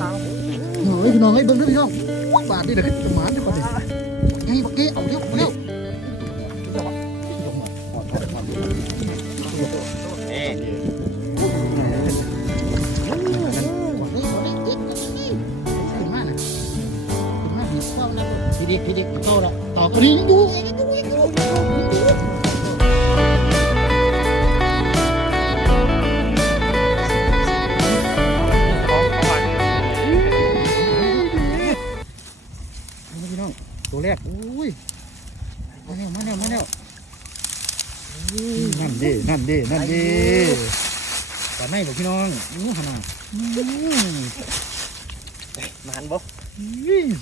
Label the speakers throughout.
Speaker 1: ตาม
Speaker 2: เฮ้ยพี่น้องเฮ้ยเบิ่งเด้อพี่น้องบาดนี่เด้อจะหมาจะก่อนดิไงบักเก้เอาเร็วเอาเร็ว
Speaker 1: เอ๊ะ
Speaker 2: พี่ดิกพี่ดิกโตแล้วต่อกันนี้ดูดูดู แล้วมาแล้วมาแล้วนั่นดินั่นดินั่นดิปลาในบอกพี่น้องอู้ขนาด
Speaker 1: มันบ่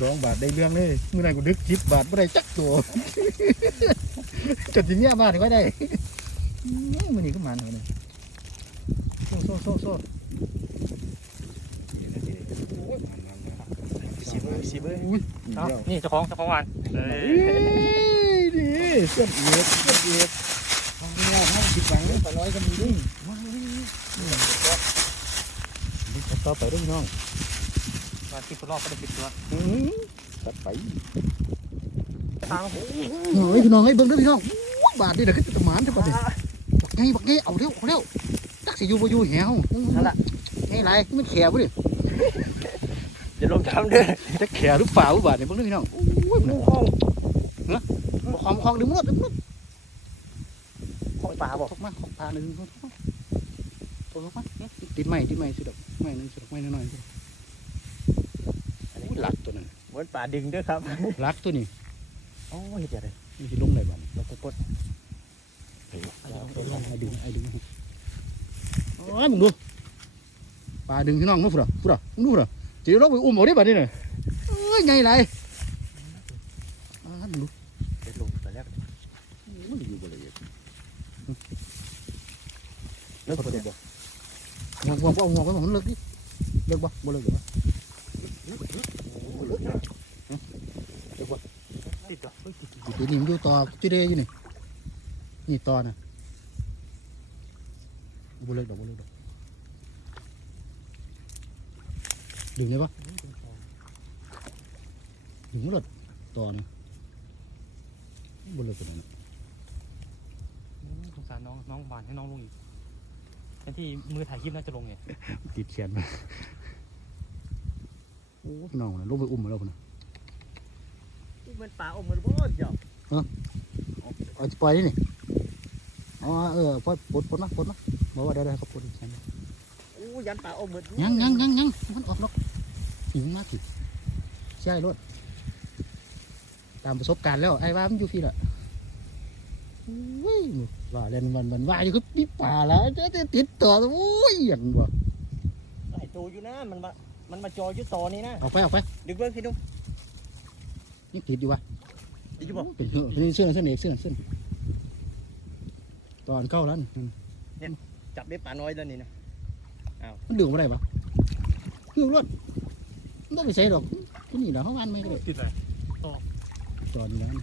Speaker 2: สองบาทได้เรื่องเลยมื่อไหร่กูดึกจิบบาทไม่ได้จักตัวจดที่เนี้ยบาทก็ได้มันนี่ก็มันเลยโซ่โซ่โซ่โซ่
Speaker 1: สิบสิบเลย
Speaker 2: อุ้ย
Speaker 1: เอานี่เจ้าของเจ้าของวันเอ้
Speaker 2: เอ้ ยเสียบเอียดเสียบเอียดทำไม่ได้ห้องสิบหลังปลาร้อยก็มีด้วยมาเลยนี่ต่อไปด้วยน้อง
Speaker 1: มาสิบรอบก็ได้สิบตัว
Speaker 2: อืมตัดไป
Speaker 1: ตาม
Speaker 2: เฮ้ยพี่น้องเฮ้ยเบิ่งด้อพี่น้องบาทนี่เด้อคือจะหมานจะก่อนดิบักไงบักไงเอาเร็วเอาเร็วจักสิยูบ่อยู่แหว
Speaker 1: นั่นแหละ
Speaker 2: ไงไรมันแขวบ่ดิ
Speaker 1: จะลงทำเด้อ
Speaker 2: จะแขวหรือเปล่าบาทเนี่ยเบิ่งด้อพี่น้องโอ้ยมัน
Speaker 1: ของ
Speaker 2: บ่ ของของดึงหมดดึงหมด
Speaker 1: ของป่าบ่
Speaker 2: ตกมาของปลาหนึ่งตัวตกมาตัวตกมาติดไม้ติดไม้สิดอกไม้หนึงสิดอกไม้น้อยๆสิอุ้ยหลักตัวนั้น
Speaker 1: บนป่าดึงด้อครับ
Speaker 2: หลักตัวนี้
Speaker 1: โอ้ยเดี๋ยวเลย
Speaker 2: มันสิลงได้บ่นี่
Speaker 1: เราไปปด
Speaker 2: ไอ้ดึงไอ้ดึงโอ้ยมึงดูปลาดึงพี่น้องมึงพุ่นอะพุ่นอะมึงดูพุ่นอะจีราไปอุ้มเอาได้บัดนี้น่ะเอ้ยไงไรอ่ามึงดู
Speaker 1: เดี๋ยวลงแต่แรก
Speaker 2: มันอยู่บ่ละเอียด
Speaker 1: เลิกคนเดียว
Speaker 2: งวงงวงงวงงวงมันเลิกดิเลิกบ่บ่เลิกเดี๋ยวบ่
Speaker 1: ติดต่อเฮ้ยติด
Speaker 2: นี้มันอยู่ต่อจุดเดอยู่นี่นี่ต่อน่ะบ่เลิกดอกบ่เลิกดอกดึงได้ปะดึงหลดต่อนี่บ่เลิกกันน
Speaker 1: สงสารน้องน้องบานให้น้องลงอีก นที่มือถ่ายคลิปน่าจะลงไง
Speaker 2: ติดแขนมาโอ้พี่น้องนะลงไปอุ้มมาแล้วพุ่นน่ะ
Speaker 1: มันป่าอมมันบ่เดี๋ยว
Speaker 2: เอาจะปล่อยนี่นี่อ๋อเออปล่อยปลดปลดมาปลดมาบอกว่าได้ได้เขาปลดอีกแขน
Speaker 1: อู้ยันป่าอมมัน
Speaker 2: ยังยังยังยังมันออกนอกหิวมากสิใช่รถตามประสบการณ์แล้วไอ้ว่ามันอยู่พี่ละอุ้ย ว่าเล่นมันมันว่าอยู่คือปีป่าแล้วจะจะติดต่อโอ้ยอย่างบ่
Speaker 1: หลายตัวอยู่นะมันมามันมาจออยู่ต่อนี่นะ
Speaker 2: ออกไปออกไป
Speaker 1: ดึกเบิ้งพี่นุ่ม
Speaker 2: ยังติดอยู่วะ
Speaker 1: ดีอยู่บ่
Speaker 2: เป็นเสื้อเป็นเสื้อเสื้อเอกเสื้อเสื้อตอนเก้าแล้วนี่
Speaker 1: จับได้ป่าน้อยแล้วนี่นะ
Speaker 2: มันดึงมาได้ปะดึงรถมันต้องไปใส่ดอกที่นี่เราเขางานไม่ได้
Speaker 1: ติดเลย
Speaker 2: จอดอยู่แล้วนี่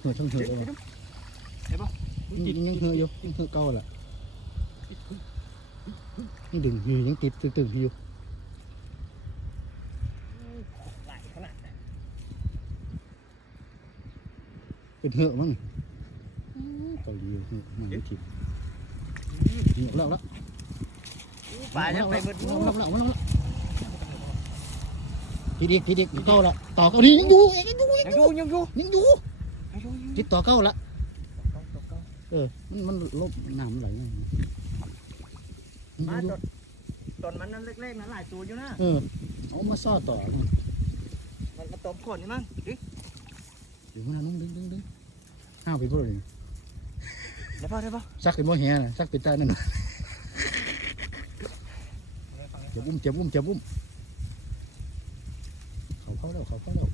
Speaker 2: เหือดช่างเหือดเล ยังยังเหืออยู่ยังเหือเก่าแหละยังดึงอยู่ยังติดตึงๆอยู่เป็นเหือมั้งเกาหลีเหือมันไม่ทิพย์ยิงออกแล้วล้ว
Speaker 1: ป่ายังไปเบิด
Speaker 2: แล้วแล้วแล้วแล้วทีเด็กทีเด็กเก่าละต่อเก้าหลียังอยู่ยังอยู่
Speaker 1: ยังอยู่ยังอยู่
Speaker 2: ยังอยู่
Speaker 1: ยังอยู่
Speaker 2: ติดต่อเก่าละ
Speaker 1: เก้า
Speaker 2: เออ มันมันลบน้ำมันไหล
Speaker 1: มาตอนตอนมันนั้นเล็กๆนั้นหลายตัวอยู่นะ
Speaker 2: เออเอามาซ่อต่อ
Speaker 1: มันมาตอมขอนนี่มั้งดึก
Speaker 2: เดี๋ยวมันดึงดึงดึงดึงห้าวไปพูดเลย
Speaker 1: ได้ป่ะได้ป่ะ
Speaker 2: ซักเป็นบ่แห่นะซักเป็นตานั่นน่ะเจ็บอุ้มเจ็บอุ้มเจ็บอุ้มเขาเข้าแล้วเขาเข้าแล้ว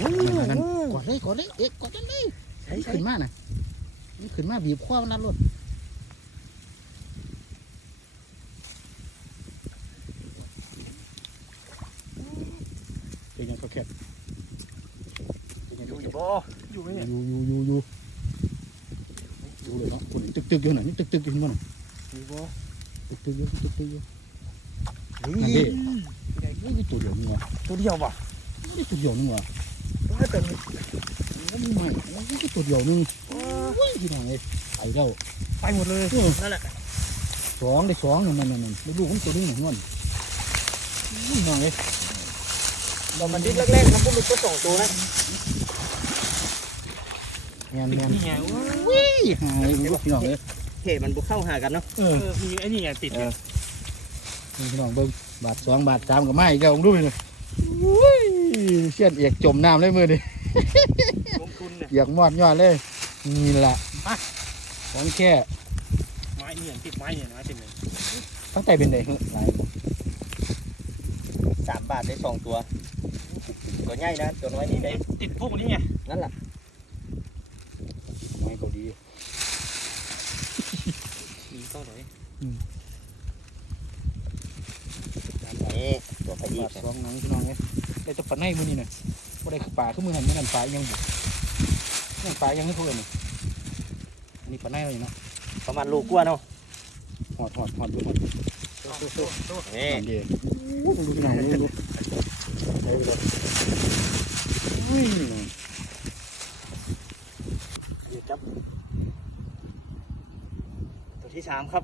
Speaker 2: นั่นนั่นกดเลยกดเลยเอ๊ะกดเลย
Speaker 1: ใช่ใช่
Speaker 2: ขึ้นมาน่ะมัน ขึ้นมาบีบคว้ามันนั่นรถเป็นยังก็แคบเป็นยัง
Speaker 1: อ
Speaker 2: ก็
Speaker 1: ยู่
Speaker 2: แค
Speaker 1: อยู่
Speaker 2: บ
Speaker 1: บ่อยู่ไหมเนี่ย
Speaker 2: อยู่อยู่อยู่อยู่อยู่เลยเนาะคนตึกตึกอยู่น่ะนี่ตึกตึกอยู่ข้างบนน่ะ
Speaker 1: อยู่บ่
Speaker 2: ตึกตึกอยู่ตึกตึกอยู่นั่นดินี่ตัวเดียวนี่วะ
Speaker 3: ตัวเดียวว่ะ
Speaker 2: นี่ตัวเดียวนี่วะ
Speaker 3: แต่
Speaker 2: โอ้ไม่นี่ตัวเดียวนึงโอ้ยพี่น้องเลยไปแล้ว
Speaker 3: ไปหมดเลย
Speaker 2: เออ
Speaker 3: นั่นแหละ
Speaker 2: สองได้สองนั่นนั่นนั่นแล้วลูกผมตัวนึงหนึ่งวันพี่น้องเลย
Speaker 1: เรามันดิ้นแรกๆมันก็หลุดตัวสองตัวนะ
Speaker 2: แมน
Speaker 3: ติด
Speaker 2: แมน
Speaker 3: นี่ไงโอ้ย
Speaker 2: วิ่งหายพี่น้องเลย
Speaker 1: เหตุมันบุกเข้าหากันเนาะ
Speaker 2: เออ
Speaker 3: เออมีไอ้นี่ไงติดอยู่
Speaker 2: พี่น้องเบิ้งบาทสองบาทสามกับไม้อีกแล้วผมดูเลยอุ้ยเสี้ยนเอกจมน้ำเลยมือนี่
Speaker 3: ลงทุนเนี่ย
Speaker 2: เปียกมอดยอดเลย นี่แหละของแค่
Speaker 3: ไม้เนี่ยติดไม้เนี่ยไม้ติดเลย
Speaker 2: ตั้งแต่เป็นไงเหรอหลาย
Speaker 1: สามบาทได้สองตัว ตัวใหญ่นะตัวน้อยนี่ได้
Speaker 3: ติดพวกนี้ไง
Speaker 1: นั่นแหละ
Speaker 2: ไม้ก็ดี
Speaker 3: มีเท่าไหร่
Speaker 1: นี่ตัวพระอี
Speaker 2: บากทสองหนังพี่น้องเลยได้แตะปันในมือนี่น่ะก็ได้ปลาขึ้นมือหันไม่นั่นปลายังบุก นั่นปลายังไม่พูดเลยนี่อันนี้ปันในเลยเนาะ
Speaker 1: ประมาณลูกกว่าเนาะ
Speaker 2: หอดหอดหอดดูหอด
Speaker 1: นี่
Speaker 2: นั่นดีโอ้โหดูพี่น้องดูดูใช้ไปเลยอุ้ย
Speaker 1: เดี๋ยวจับ ตัวที่สามครับ